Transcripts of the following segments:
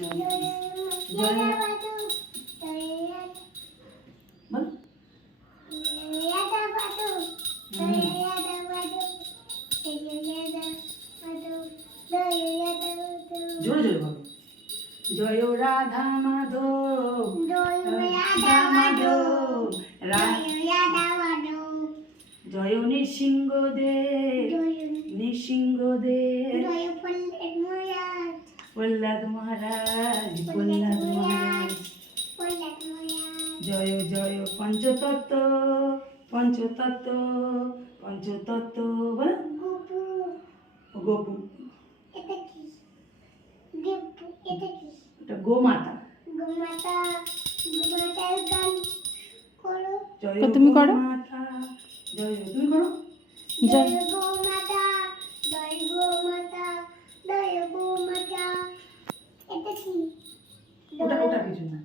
জোরে জোরে বলো। জয় রাধা মাধব, রাধা মাধব, জয় নৃসিংহদেব, নৃসিংহদেব, প্রহ্লাদ মহারাজ, প্রহ্লাদ মহারাজ, জয় জয় পঞ্চতত্ত্ব, পঞ্চতত্ত্ব, পঞ্চতত্ত্ব বল। গোপু, এটা গোমাতা। জয় তুমি করো। গোমাতা, জয় তুমি করো। জয় গোমাতা, জয় গোমাতা, জয় গোমাতা। এটা কি? ওটা ওটা কিছু না।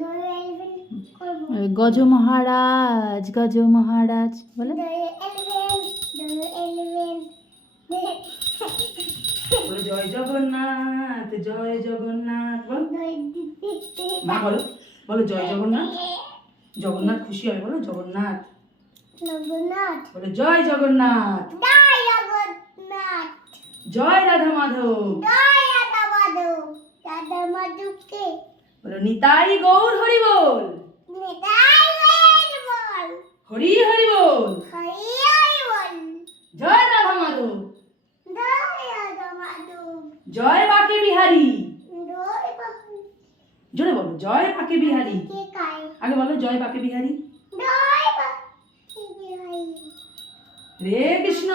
জয় এলিফ্যান্ট করব। গজ মহারাজ, গজ মহারাজ বলে। জয় এলিফ্যান্ট, জয় এলিফ্যান্ট। বলো জয় জগন্নাথ, জয় জগন্নাথ বল। জয় মা বলো, বলো জয় জগন্নাথ। জগন্নাথ খুশি হয়, বলো জগন্নাথ। জগন্নাথ, বলো জয় জগন্নাথ, জয় জগন্নাথ, জয় রাধা মাধব, জয় রাধা মাধব। রাধা মাধবকে বলো নিতাই গৌর হরি বল, নিতাই গৌর বল, হরি হরি বল, হরি হরি বল। জয় রাধা মাধব, জয় রাধা মাধব, জয় বাকে বিহারী। জয় বাবু। জোরে বলো জয় বাকে বিহারী। কে কায়? আগে বলো জয় বাকে বিহারী। জয় বাবু। রে কৃষ্ণ।